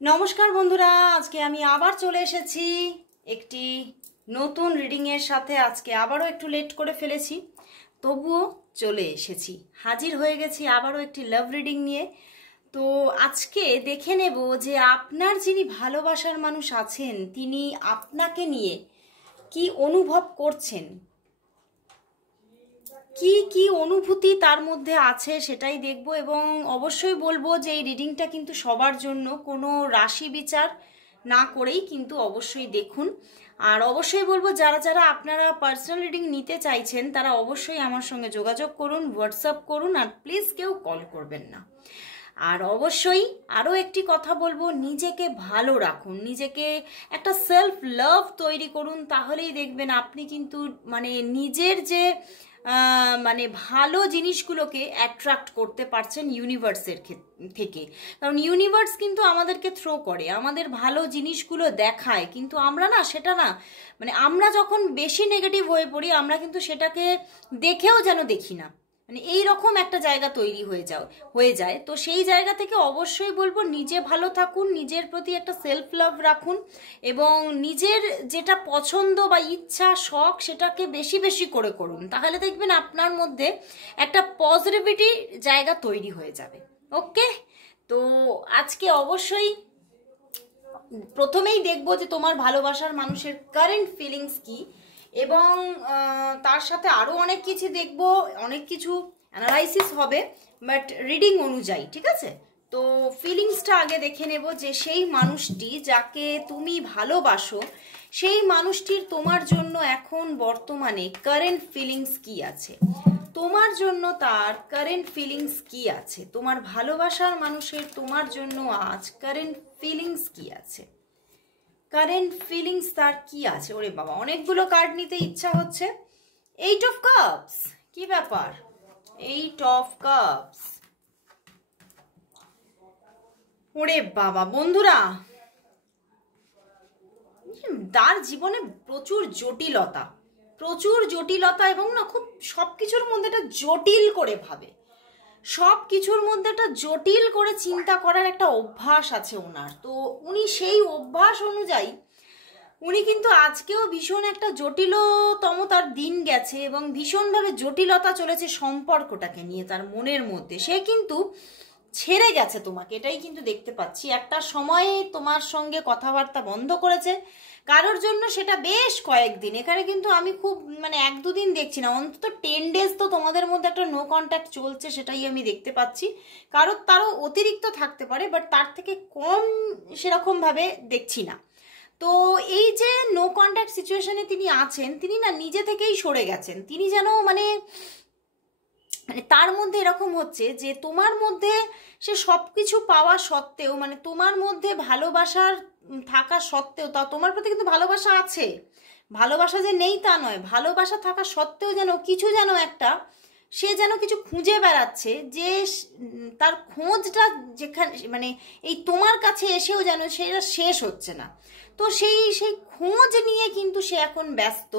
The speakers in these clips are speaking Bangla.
নমস্কার বন্ধুরা, আজকে আমি আবার চলে এসেছি একটি নতুন রিডিং এর সাথে। আজকে আবারও একটু লেট করে ফেলেছি, তবুও চলে এসেছি, হাজির হয়ে গেছি আবারও একটি লাভ রিডিং নিয়ে। তো আজকে দেখে নেব যে আপনার যিনি ভালোবাসার মানুষ আছেন তিনি আপনাকে নিয়ে কি অনুভব করছেন, কি কি অনুভূতি তার মধ্যে আছে সেটাই দেখব। এবং অবশ্যই বলবো যে এই রিডিংটা কিন্তু সবার জন্য, কোনো রাশি বিচার না করেই কিন্তু অবশ্যই দেখুন। আর অবশ্যই বলবো যারা যারা আপনারা পার্সোনাল রিডিং নিতে চাইছেন তারা অবশ্যই আমার সঙ্গে যোগাযোগ করুন, হোয়াটসঅ্যাপ করুন, আর প্লিজ কেউ কল করবেন না। আর অবশ্যই আরও একটি কথা বলবো, নিজেকে ভালো রাখুন, নিজেকে একটা সেলফ লাভ তৈরি করুন, তাহলেই দেখবেন আপনি কিন্তু নিজের যে মানে ভালো জিনিসগুলোকে অ্যাট্রাক্ট করতে পারছেন ইউনিভার্সের থেকে। কারণ ইউনিভার্স কিন্তু আমাদেরকে থ্রো করে, আমাদের ভালো জিনিসগুলো দেখায়, কিন্তু আমরা না সেটা না, আমরা যখন বেশি নেগেটিভ হয়ে পড়ি আমরা কিন্তু সেটাকে দেখেও যেন দেখি না, এই রকম একটা জায়গা তৈরি হয়ে যায়। তো সেই জায়গা থেকে অবশ্যই বলবো নিজে ভালো থাকুন, নিজের প্রতি একটা সেলফ লাভ রাখুন, এবং নিজের যেটা পছন্দ বা ইচ্ছা শখ সেটাকে বেশি বেশি করে করুন, তাহলে দেখবেন আপনার মধ্যে একটা পজিটিভিটি জায়গা তৈরি হয়ে যাবে। ওকে, তো আজকে অবশ্যই প্রথমেই দেখবো যে তোমার ভালোবাসার মানুষের কারেন্ট ফিলিংস কি, এবং তার সাথে আরও অনেক কিছু দেখবো, অনেক কিছু অ্যানালাইসিস হবে, বাট রিডিং অনুযায়ী, ঠিক আছে? তো ফিলিংসটা আগে দেখে নেব যে সেই মানুষটি যাকে তুমি ভালোবাসো সেই মানুষটির তোমার জন্য এখন বর্তমানে কারেন্ট ফিলিংস কি আছে, তোমার জন্য তার কারেন্ট ফিলিংস কি আছে, তোমার ভালোবাসার মানুষের তোমার জন্য আজ কারেন্ট ফিলিংস কি আছে, কারেন্ট ফিলিংস তার কি আছে। ওরে বাবা, অনেকগুলো কার্ড নিতে ইচ্ছা হচ্ছে। 8 অফ কাপস, কি ব্যাপার? 8 অফ কাপস, ওরে বাবা বন্ধুরা, তার জীবনে প্রচুর জটিলতা এবং না খুব সবকিছুর মধ্যে একটা জটিল করে ভাবে, সব কিছুর মধ্যে একটা জটিল করে চিন্তা করার একটা অভ্যাস আছে ওনার। তো উনি সেই অভ্যাস অনুযায়ী উনি কিন্তু আজকেও ভীষণ একটা জটিলতম তার দিন গেছে, এবং ভীষণভাবে জটিলতা চলেছে সম্পর্কটাকে নিয়ে তার মনের মধ্যে। সে কিন্তু ছেড়ে গেছে তোমাকে, এটাই কিন্তু দেখতে পাচ্ছি। একটা সময়ে তোমার সঙ্গে কথাবার্তা বন্ধ করেছে কারোর জন্য, সেটা বেশ কয়েকদিন। এখানে কিন্তু আমি খুব 1-2 দিন দেখছি না, অন্তত 10 ডেজ তো তোমাদের মধ্যে একটা নো কন্ট্যাক্ট চলছে, সেটাই আমি দেখতে পাচ্ছি। তারও অতিরিক্ত থাকতে পারে, বাট তার থেকে কম সেরকমভাবে দেখছি না। তো এই যে নো কন্ট্যাক্ট সিচুয়েশনে তিনি আছেন, তিনি না নিজে থেকেই সরে গেছেন। তিনি যেন তার মধ্যে এরকম হচ্ছে যে তোমার মধ্যে সে সব কিছু পাওয়া সত্ত্বেও, তোমার মধ্যে ভালোবাসার থাকা সত্ত্বেও, তা তোমার প্রতি কিন্তু ভালোবাসা আছে, ভালোবাসা যে নেই তা নয়, ভালোবাসা থাকা সত্ত্বেও যেন কিছু একটা সে যেন কিছু খুঁজে বেড়াচ্ছে, যে তার খোঁজটা যেখানে এই তোমার কাছে এসেও যেন সেটা শেষ হচ্ছে না। তো সেই খোঁজ নিয়ে কিন্তু সে এখন ব্যস্ত,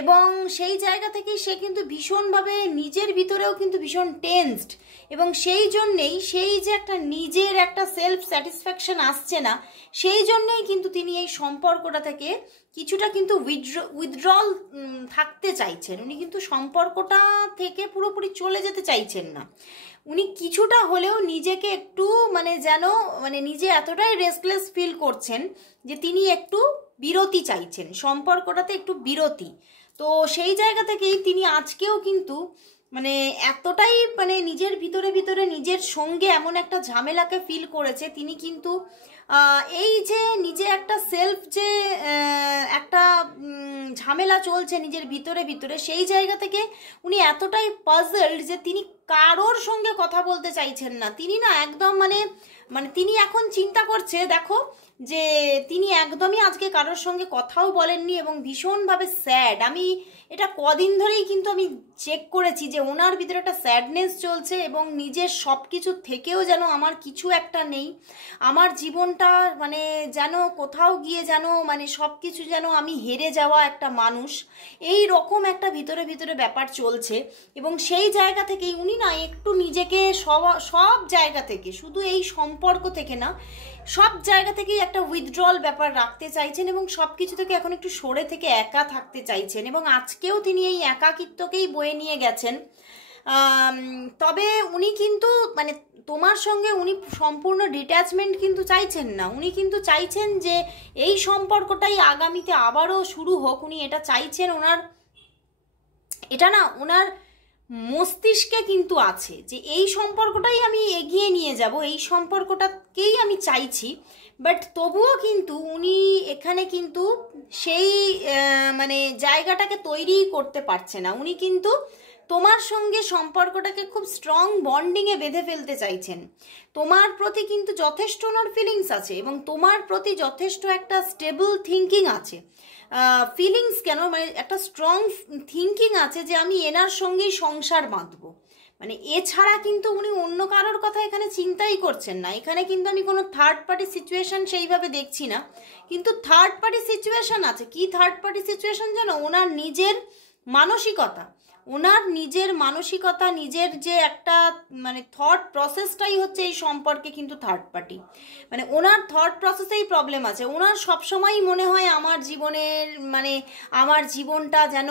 এবং সেই জায়গা থেকেই সে কিন্তু ভীষণভাবে নিজের ভিতরেও কিন্তু ভীষণ টেন্সড, এবং সেই জন্যেই সেই যে একটা নিজের একটা সেলফ স্যাটিসফ্যাকশন আসছে না, সেই জন্যেই কিন্তু তিনি এই সম্পর্কটা থেকে কিছুটা কিন্তু উইথড্রল থাকতে চাইছেন। উনি কিন্তু সম্পর্কটা থেকে পুরোপুরি চলে যেতে চাইছেন না, উনি কিছুটা হলেও নিজেকে একটু যেন নিজে এতটাই রেস্টলেস ফিল করছেন যে তিনি একটু বিরতি চাইছেন, সম্পর্কটাতে একটু বিরতি। তো সেই জায়গা থেকেই তিনি আজকেও কিন্তু এতটাই নিজের ভিতরে নিজের সঙ্গে এমন একটা ঝামেলাকে ফিল করেছে, তিনি কিন্তু এই যে নিজে একটা সেলফ যে একটা ঝামেলা চলছে নিজের ভিতরে, সেই জায়গা থেকে উনি এতটাই পাজলড যে তিনি কারোর সঙ্গে কথা বলতে চাইছেন না। তিনি না একদম তিনি এখন চিন্তা করছে, দেখো, যে তিনি একদমই আজকে কারোর সঙ্গে কথাও বলেননি এবং ভীষণভাবে স্যাড। আমি এটা কদিন ধরেই কিন্তু আমি চেক করেছি যে ওনার ভিতরে একটা স্যাডনেস চলছে, এবং নিজের সব কিছু থেকেও যেন আমার কিছু একটা নেই, আমার জীবনটা যেন কোথাও গিয়ে যেন সব কিছু যেন আমি হেরে যাওয়া একটা মানুষ, এই রকম একটা ভিতরে ব্যাপার চলছে। এবং সেই জায়গা থেকেই উনি না একটু নিজেকে সব জায়গা থেকে, শুধু এই সম্পর্ক থেকে না, সব জায়গা থেকেই একটা উইথড্রল ব্যাপার রাখতে চাইছেন এবং সব কিছু থেকে এখন একটু সরে থেকে একা থাকতে চাইছেন, এবং আজকেও তিনি এই একাকিত্বকেই বয়ে নিয়ে গেছেন। তবে উনি কিন্তু মানে তোমার সঙ্গে উনি সম্পূর্ণ ডিট্যাচমেন্ট কিন্তু চাইছেন না, উনি কিন্তু চাইছেন যে এই সম্পর্কটাই আগামীতে আবারও শুরু হোক। উনি এটা চাইছেন, এটা না ওনার মস্তিষ্কে কিন্তু আছে যে এই সম্পর্কটাই আমি এগিয়ে নিয়ে যাব, এই সম্পর্কটাকেই আমি চাইছি। বাট তবুও কিন্তু উনি এখানে কিন্তু সেই মানে জায়গাটাকে তৈরি করতে পারছে না। উনি কিন্তু তোমার সঙ্গে সম্পর্কটাকে খুব স্ট্রং বন্ডিংয়ে বেঁধে ফেলতে চাইছেন। তোমার প্রতি কিন্তু যথেষ্ট ওনার ফিলিংস আছে এবং তোমার প্রতি যথেষ্ট একটা স্টেবল থিঙ্কিং আছে। ফিলিংস কেন, মানে একটা স্ট্রং থিঙ্কিং আছে যে আমি এনার সঙ্গেই সংসার বাঁধবো। মানে এছাড়া কিন্তু উনি অন্য কারোর কথা এখানে চিন্তাই করছেন না। এখানে কিন্তু আমি কোনো থার্ড পার্টি সিচুয়েশন সেইভাবে দেখছি না, কিন্তু থার্ড পার্টি সিচুয়েশন আছে। কি থার্ড পার্টি সিচুয়েশন জানো? ওনার নিজের মানসিকতা, নিজের যে একটা মানে থট প্রসেসটাই হচ্ছে এই সম্পর্কে কিন্তু থার্ড পার্টি। মানে ওনার থট প্রসেসেই প্রবলেম আছে। ওনার সবসময়ই মনে হয় আমার জীবনের মানে আমার জীবনটা যেন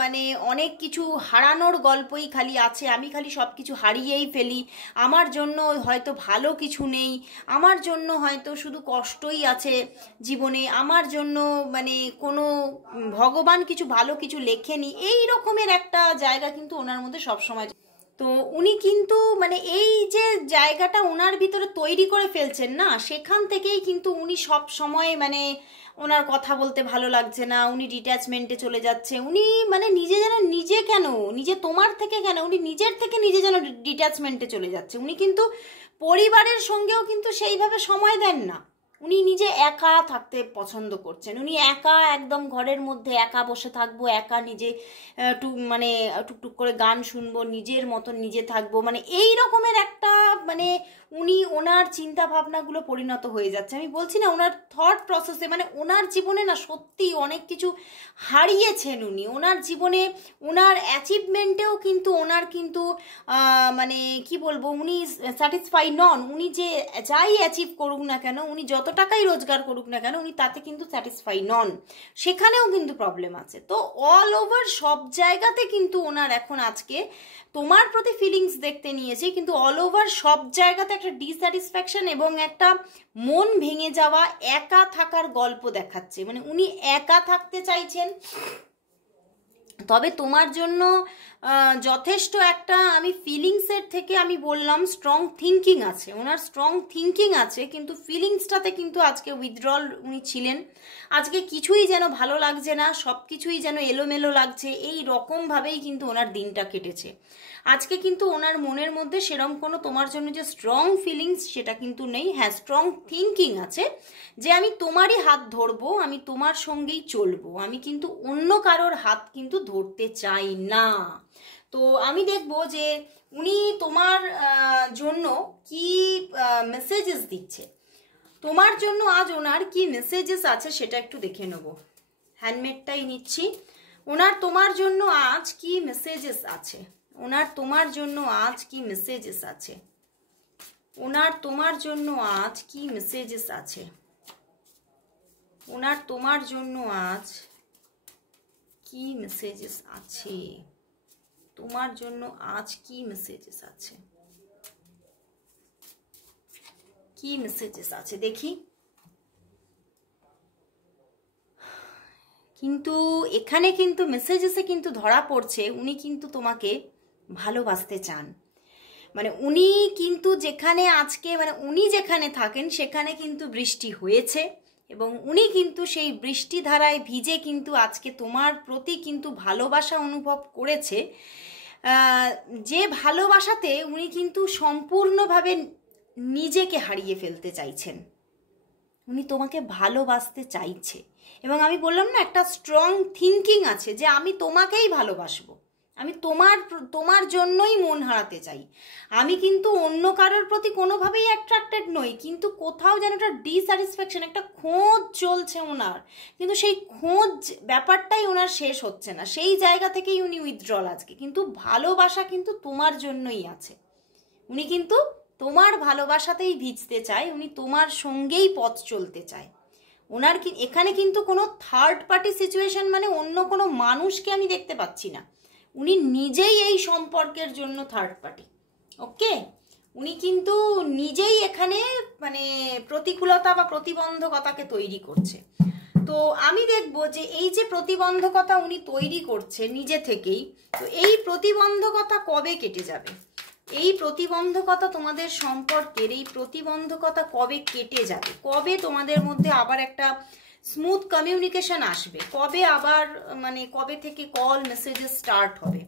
মানে অনেক কিছু হারানোর গল্পই খালি আছে, আমি খালি সব কিছু হারিয়েই ফেলি, আমার জন্য হয়তো ভালো কিছু নেই, আমার জন্য হয়তো শুধু কষ্টই আছে জীবনে, আমার জন্য মানে কোনো ভগবান কিছু ভালো কিছু লেখেনি, এই রকমের একটা জায়গা কিন্তু ওনার মধ্যে সবসময়। তো উনি কিন্তু মানে এই যে জায়গাটা ওনার ভিতরে তৈরি করে ফেলছেন না, সেখান থেকেই কিন্তু উনি সব সময় মানে ওনার কথা বলতে ভালো লাগছে না, উনি ডিট্যাচমেন্টে চলে যাচ্ছে। উনি মানে নিজে তোমার থেকে কেন, উনি নিজের থেকে নিজে যেন ডিট্যাচমেন্টে চলে যাচ্ছে। উনি কিন্তু পরিবারের সঙ্গেও কিন্তু সেইভাবে সময় দেন না। উনি নিজে একা থাকতে পছন্দ করছেন। উনি একা একদম ঘরের মধ্যে একা বসে থাকবো, একা নিজে মানে টুকটুক করে গান শুনবো, নিজের মতন নিজে থাকবো, মানে এই রকমের একটা মানে উনি ওনার চিন্তা ভাবনাগুলো পরিণত হয়ে যাচ্ছে। আমি বলছি না ওনার থট প্রসেসে মানে ওনার জীবনে না সত্যি অনেক কিছু হারিয়েছেন উনি। ওনার জীবনে ওনার অ্যাচিভমেন্টেও কিন্তু ওনার কিন্তু মানে কি বলবো, উনি স্যাটিসফাই নন। উনি যে যাই অ্যাচিভ করুক না কেন, উনি যত টাকাই রোজগার করুক না কেন, উনি তাতে কিন্তু স্যাটিসফাই নন, সেখানেও কিন্তু প্রবলেম আছে। তো অল ওভার সব জায়গাতে কিন্তু ওনার এখন আজকে তোমার প্রতি ফিলিংস দেখতে নিয়েছি, কিন্তু অল ওভার সব জায়গাতে একটা ডিস্যাটিসফ্যাকশন এবং একটা মন ভেঙে যাওয়া, একা থাকার গল্প দেখাচ্ছে। মানে উনি একা থাকতে চাইছেন। তবে তোমার জন্য যথেষ্ট একটা আমি ফিলিংসের থেকে আমি বললাম স্ট্রং থিঙ্কিং আছে, ওনার স্ট্রং থিঙ্কিং আছে, কিন্তু ফিলিংসটাতে কিন্তু আজকে উইথড্রল উনি ছিলেন। আজকে কিছুই যেন ভালো লাগছে না, সব কিছুই যেন এলোমেলো লাগছে, এই রকমভাবেই কিন্তু ওনার দিনটা কেটেছে। আজকে কিন্তু ওনার মনের মধ্যে সেরকম কোনো তোমার জন্য যে স্ট্রং ফিলিংস সেটা কিন্তু নেই। হ্যাঁ, স্ট্রং থিঙ্কিং আছে যে আমি তোমারই হাত ধরবো, আমি তোমার সঙ্গেই চলবো, আমি কিন্তু অন্য কারোর হাত কিন্তু ধরতে চাই না। তো আমি দেখবো যে উনি তোমার জন্য কি মেসেজেস দিচ্ছে, তোমার জন্য আজ ওনার কি মেসেজেস আছে সেটা একটু দেখে নেব। হ্যান্ডমেডটাই নিচ্ছি। ওনার তোমার জন্য আজ কি মেসেজেস আছে, ওনার তোমার জন্য আজ কি মেসেজেস আছে, ওনার তোমার জন্য আজ কি মেসেজেস আছে, ওনার তোমার জন্য আজ কি মেসেজেস আছে, তোমার জন্য আজ কি মেসেজেস আছে, কি মেসেজেস আছে দেখি। কিন্তু এখানে কিন্তু মেসেজেসে কিন্তু ধরা পড়ছে উনি কিন্তু তোমাকে ভালোবাসতে চান। মানে উনি কিন্তু যেখানে আজকে মানে উনি যেখানে থাকেন সেখানে কিন্তু বৃষ্টি হয়েছে এবং উনি কিন্তু সেই বৃষ্টি ধারায় ভিজে কিন্তু আজকে তোমার প্রতি কিন্তু ভালোবাসা অনুভব করেছে। যে ভালোবাসাতে উনি কিন্তু সম্পূর্ণভাবে নিজেকে হারিয়ে ফেলতে চাইছেন। উনি তোমাকে ভালোবাসতে চাইছে এবং আমি বললাম না একটা স্ট্রং থিঙ্কিং আছে যে আমি তোমাকেই ভালোবাসবো, আমি তোমার জন্যই মন হারাতে চাই, আমি কিন্তু অন্য কারোর প্রতি কোনোভাবেই অ্যাট্রাক্টেড নই, কিন্তু কোথাও যেন একটা ডিস্যাটিসফ্যাকশন, একটা খোঁজ চলছে ওনার, কিন্তু সেই খোঁজ ব্যাপারটাই ওনার শেষ হচ্ছে না। সেই জায়গা থেকেই উনি উইথড্রল আজকে, কিন্তু ভালোবাসা কিন্তু তোমার জন্যই আছে, উনি কিন্তু তোমার ভালোবাসাতেই ভিজতে চায়, উনি তোমার সঙ্গেই পথ চলতে চায়। ওনার কি এখানে কিন্তু কোনো থার্ড পার্টি সিচুয়েশন মানে অন্য কোনো মানুষকে আমি দেখতে পাচ্ছি না। উনি নিজেই এই সম্পর্কের জন্য থার্ড পার্টি। ওকে, উনি কিন্তু নিজেই এখানে মানে প্রতিকূলতা বা প্রতিবন্ধকতাকে তৈরি করছে। তো আমি দেখব যে এই যে প্রতিবন্ধকতা উনি তৈরি করছে নিজে থেকেই, তো এই প্রতিবন্ধকতা কবে কেটে যাবে? এই প্রতিবন্ধকতা তোমাদের সম্পর্কের এই প্রতিবন্ধকতা কবে কেটে যাবে? কবে তোমাদের মধ্যে আবার একটা স্মুথ কমিউনিকেশন আসবে? কবে আবার মানে কবে থেকে কল মেসেজেস স্টার্ট হবে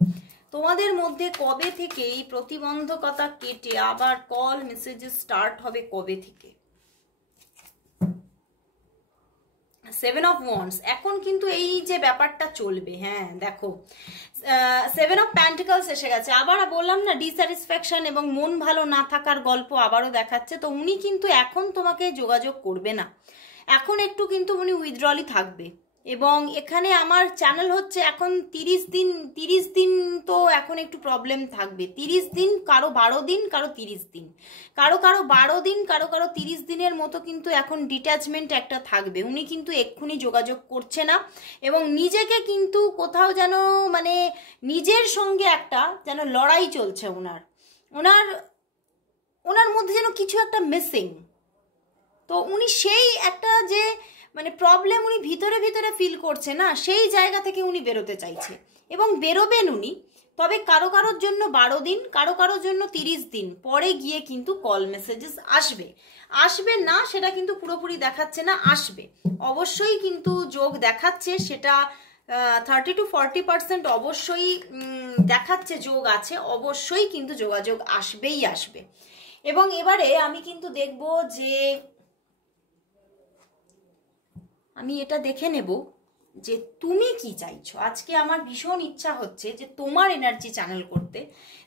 তোমাদের মধ্যে? কবে থেকে এই প্রতিবন্ধকতা কেটে আবার কল মেসেজেস স্টার্ট হবে? কবে থেকে? 7 অফ ওয়ান্ডস এখন কিন্তু এই যে ব্যাপারটা চলবে। হ্যাঁ দেখো 7 অফ প্যান্টিকলস এসে গেছে। আবার বললাম না, ডিস্যাটিসফ্যাকশন এবং মন ভালো না থাকার গল্প আবারও দেখাচ্ছে। তো উনি কিন্তু এখন তোমাকে যোগাযোগ করবে না, এখন একটু কিন্তু উনি উইথড্রলই থাকবে। এবং এখানে আমার চ্যানেল হচ্ছে এখন 30 দিন তো এখন একটু প্রবলেম থাকবে। 30 দিন, কারো 12 দিন, কারো 30 দিন, কারো 12 দিন, কারো 30 দিনের মতো কিন্তু এখন ডিট্যাচমেন্ট একটা থাকবে। উনি কিন্তু এক্ষুনি যোগাযোগ করছে না এবং নিজেকে কিন্তু কোথাও যেন মানে নিজের সঙ্গে একটা যেন লড়াই চলছে ওনার ওনার ওনার মধ্যে যেন কিছু একটা মিসিং। তো উনি সেই একটা যে মানে প্রবলেম উনি ভিতরে ভিতরে ফিল করছে না, সেই জায়গা থেকে উনি বেরোতে চাইছে এবং বেরোবেন উনি। তবে কারো কারোর জন্য 12 দিন, কারো কারোর জন্য 30 দিন পরে গিয়ে কিন্তু কল মেসেজেস আসবে। আসবে না সেটা কিন্তু পুরোপুরি দেখাচ্ছে না, আসবে অবশ্যই কিন্তু যোগ দেখাচ্ছে। সেটা 30 to 40% অবশ্যই দেখাচ্ছে যোগ আছে, অবশ্যই কিন্তু যোগাযোগ আসবেই আসবে। এবং এবারে আমি কিন্তু দেখব যে আমি এটা দেখে নেব যে তুমি কি চাইছো। আজকে আমার ভীষণ ইচ্ছা হচ্ছে যে তোমার এনার্জি চ্যানেল করতে।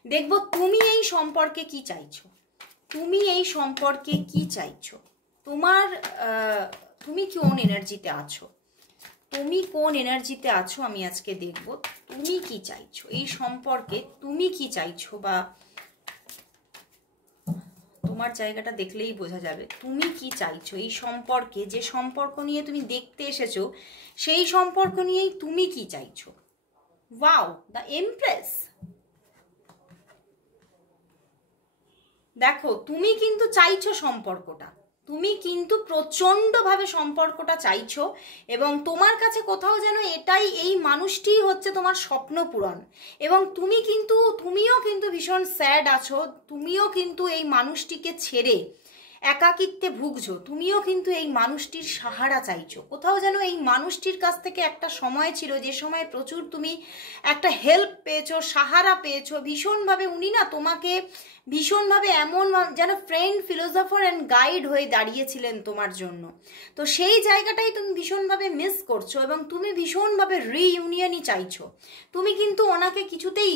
দেখব তুমি এই সম্পর্কে কি চাইছো, তুমি এই সম্পর্কে কি চাইছো, তোমার তুমি কোন এনার্জিতে আছো, তুমি কোন এনার্জিতে আছো আমি আজকে দেখব। তুমি কি চাইছো এই সম্পর্কে, তুমি কি চাইছো, বা তোমার জায়গাটা দেখলেই বোঝা যাবে তুমি কি চাইছো এই সম্পর্কে। যে সম্পর্ক নিয়ে তুমি দেখতে এসেছো সেই সম্পর্ক নিয়েই তুমি কি চাইছো। Wow, the empress. দেখো তুমি কিন্তু চাইছো সম্পর্কটা, তুমি কিন্তু প্রচণ্ডভাবে সম্পর্কটা চাইছো এবং তোমার কাছে কোথাও যেন এটাই, এই মানুষটিই হচ্ছে তোমার স্বপ্ন পূরণ। এবং তুমিও কিন্তু ভীষণ স্যাড আছো, তুমিও কিন্তু এই মানুষটিকে ছেড়ে একাকিত্বে ভুগছো, তুমিও কিন্তু এই মানুষটির সাহারা চাইছো। কোথাও যেন এই মানুষটির কাছ থেকে একটা সময় ছিল যে সময় প্রচুর তুমি একটা হেল্প পেয়েছো, সাহারা পেয়েছো ভীষণভাবে। উনি না তোমাকে ভীষণভাবে এমন যেন ফ্রেন্ড, ফিলোসফার অ্যান্ড গাইড হয়ে দাঁড়িয়েছিলেন তোমার জন্য। তো সেই জায়গাটাই তুমি ভীষণভাবে মিস করছো এবং তুমি ভীষণভাবে রিইউনিয়নই চাইছো। তুমি কিন্তু ওনাকে কিছুতেই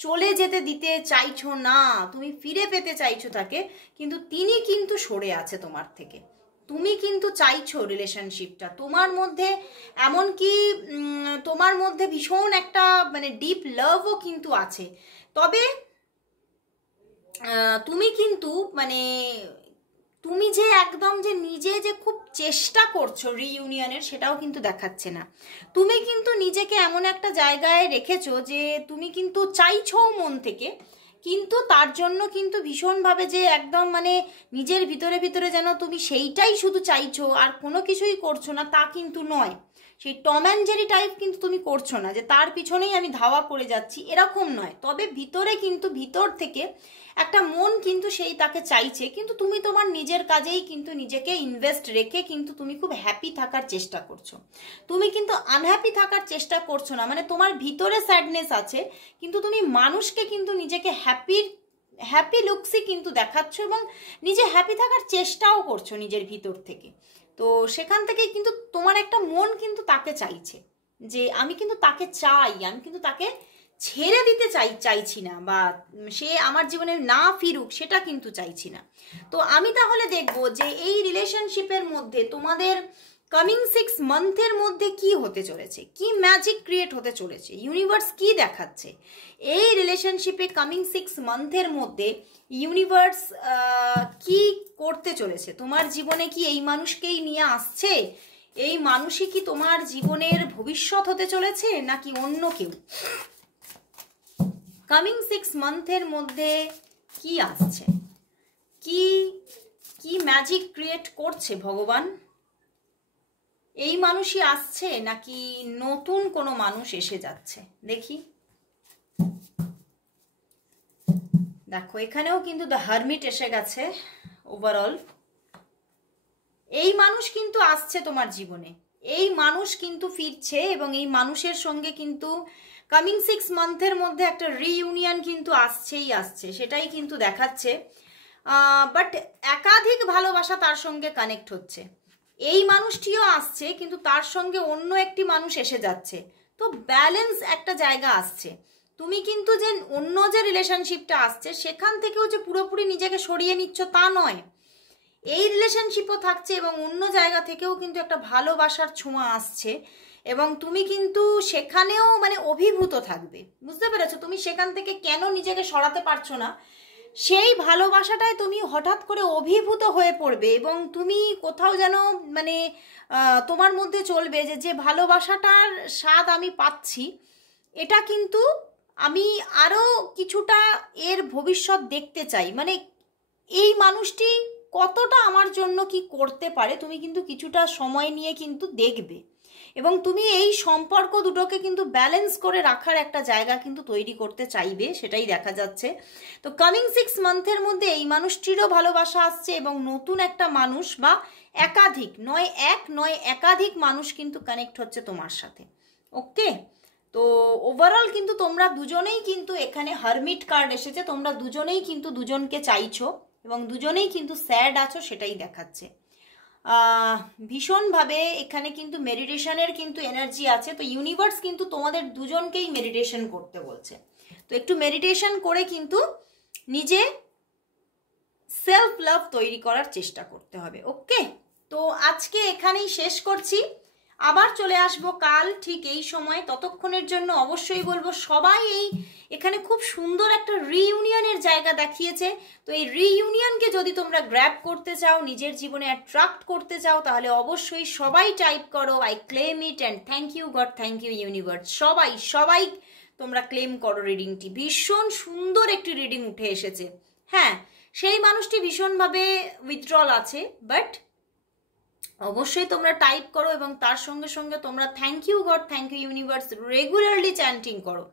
চলে যেতে দিতে চাইছো না, তুমি ফিরে পেতে চাইছো তাকে, কিন্তু তিনি কিন্তু সরে আছে তোমার থেকে। তুমি কিন্তু চাইছো রিলেশনশিপটা তোমার মধ্যে, এমনকি তোমার মধ্যে ভীষণ একটা মানে ডিপ লাভও কিন্তু আছে। তবে তুমি কিন্তু মানে তুমি যে একদম যে নিজে যে খুব চেষ্টা করছো রিইউনিয়নের সেটাও কিন্তু দেখাচ্ছে না। তুমি কিন্তু নিজেকে এমন একটা জায়গায় রেখেছো যে তুমি কিন্তু চাইছো মন থেকে, কিন্তু তার জন্য কিন্তু ভীষণভাবে যে একদম মানে নিজের ভিতরে ভিতরে যেন তুমি সেইটাই শুধু চাইছো আর কোনো কিছুই করছো না তা কিন্তু নয়। সেই টম অ্যান্ড জেরি টাইপ কিন্তু তুমি করছো না যে তার পিছনেই আমি ধাওয়া করে যাচ্ছি, এরকম নয়। তবে ভিতরে কিন্তু ভিতর থেকে একটা মন কিন্তু সেই তাকে চাইছে, কিন্তু তুমি তোমার নিজের কাজেই কিন্তু নিজেকে ইনভেস্ট রেখে কিন্তু তুমি খুব হ্যাপি থাকার চেষ্টা করছো। তুমি কিন্তু আনহ্যাপি থাকার চেষ্টা করছো না, মানে তোমার ভিতরে স্যাডনেস আছে কিন্তু তুমি মানুষকে কিন্তু নিজেকে হ্যাপি লুকসই কিন্তু দেখাচ্ছ এবং নিজে হ্যাপি থাকার চেষ্টাও করছো নিজের ভিতর থেকে। তো সেখান থেকে কিন্তু তোমার একটা মন কিন্তু তাকে চাইছে যে আমি কিন্তু তাকে চাই, আমি কিন্তু তাকে ছেড়ে দিতে চাইছি না, বা সে আমার জীবনে না ফিরুক সেটা কিন্তু চাইছি না। তো আমি তাহলে দেখবো যে এই রিলেশনশিপের মধ্যে তোমাদের কামিং 6 মান্থের মধ্যে কি হতে চলেছে, কি ম্যাজিক ক্রিয়েট হতে চলেছে, ইউনিভার্স কি দেখাচ্ছে এই রিলেশনশিপে কামিং 6 মান্থের মধ্যে ইউনিভার্স কি করতে চলেছে তোমার জীবনে। কি এই মানুষকেই নিয়ে আসছে, এই মানুষই কি তোমার জীবনের ভবিষ্যৎ হতে চলেছে নাকি অন্য কেউ। কামিং 6 মান্থের মধ্যে কি আসছে, কি কি ম্যাজিক ক্রিয়েট করছে ভগবান। এই মানুষই আসছে নাকি নতুন কোনো মানুষ এসে যাচ্ছে দেখি। দেখো এখানেও কিন্তু দ্য হারমিট এসে গেছে। ওভারঅল এই মানুষ কিন্তু আসছে তোমার জীবনে, এই মানুষ কিন্তু ফিরছে এবং এই মানুষের সঙ্গে কিন্তু কামিং 6 মান্থের মধ্যে একটা রিইউনিয়ন কিন্তু আসছেই আসছে, সেটাই কিন্তু দেখাচ্ছে। বাট একাধিক ভালোবাসা তার সঙ্গে কানেক্ট হচ্ছে। এই মানুষটিও আসছে কিন্তু তার সঙ্গে অন্য একটি মানুষ এসে যাচ্ছে, তো ব্যালেন্স একটা জায়গা আসছে। তুমি কিন্তু যে অন্য যে রিলেশনশিপটা আসছে সেখান থেকেও যে পুরোপুরি নিজেকে সরিয়ে নিচ্ছ তা নয়, এই রিলেশনশিপও থাকছে এবং অন্য জায়গা থেকেও কিন্তু একটা ভালোবাসার ছোঁয়া আসছে এবং তুমি কিন্তু সেখানেও মানে অভিভূত থাকবে। বুঝতে পেরেছো, তুমি সেখান থেকে কেন নিজেকে সরাতে পারছো না, সেই ভালোবাসাটায় তুমি হঠাৎ করে অভিভূত হয়ে পড়বে এবং তুমি কোথাও যেন মানে তোমার মধ্যে চলবে যে যে ভালোবাসাটার স্বাদ আমি পাচ্ছি, এটা কিন্তু আমি আরও কিছুটা এর ভবিষ্যৎ দেখতে চাই। মানে এই মানুষটি কতটা আমার জন্য কি করতে পারে তুমি কিন্তু কিছুটা সময় নিয়ে কিন্তু দেখবে এবং তুমি এই সম্পর্ক দুটোকে কিন্তু ব্যালেন্স করে রাখার একটা জায়গা কিন্তু তৈরি করতে চাইবে, সেটাই দেখা যাচ্ছে। তো কামিং 6 মান্থের মধ্যে এই মানুষটিরও ভালোবাসা আসছে এবং নতুন একটা মানুষ বা একাধিক, নয় এক নয় একাধিক মানুষ কিন্তু কানেক্ট হচ্ছে তোমার সাথে। ওকে, তো ওভারঅল কিন্তু তোমরা দুজনেই কিন্তু এখানে হারমিট কার্ড এসেছে, তোমরা দুজনেই কিন্তু দুজনকে চাইছো এবং দুজনেই কিন্তু স্যাড আছো, সেটাই দেখাচ্ছে। ভীষণভাবে এখানে কিন্তু মেডিটেশনের কিন্তু এনার্জি আছে, তো ইউনিভার্স কিন্তু তোমাদের দুজনকেই মেডিটেশন করতে বলছে। তো একটু মেডিটেশন করে কিন্তু নিজে সেলফ লাভ তৈরি করার চেষ্টা করতে হবে। ওকে, তো আজকে এখানেই শেষ করছি, আবার চলে আসবো কাল ঠিক এই সময়। ততক্ষণের জন্য অবশ্যই বলবো সবাই এখানে খুব সুন্দর একটা রিইউনিয়নের জায়গা দেখিয়েছে, তো এই রিইউনিয়নকে যদি তোমরা গ্র্যাব করতে চাও, নিজের জীবনে অ্যাট্রাক্ট করতে চাও, তাহলে অবশ্যই সবাই টাইপ করো I claim it and thank you God, thank you universe. সবাই সবাই তোমরা ক্লেম করো রিডিংটি। ভীষণ সুন্দর একটি রিডিং উঠে এসেছে। হ্যাঁ, সেই মানুষটি ভীষণভাবে উইথড্রল আছে, বাট অবশ্যই তোমরা টাইপ করো এবং তার সঙ্গে সঙ্গে তোমরা thank you God, thank you universe regularly chanting করো,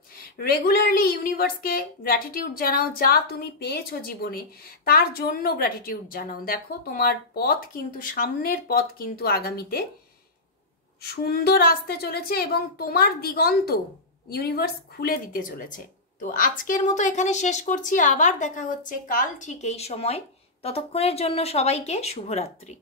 রেগুলারলি ইউনিভার্সকে গ্র্যাটিটিউড জানাও, যা তুমি পেয়েছো জীবনে তার জন্য গ্র্যাটিটিউড জানাও। দেখো তোমার পথ কিন্তু, সামনের পথ কিন্তু আগামীতে সুন্দর আসতে চলেছে এবং তোমার দিগন্ত ইউনিভার্স খুলে দিতে চলেছে। তো আজকের মতো এখানে শেষ করছি, আবার দেখা হচ্ছে কাল ঠিক এই সময়। ততক্ষণের জন্য সবাইকে শুভরাত্রি।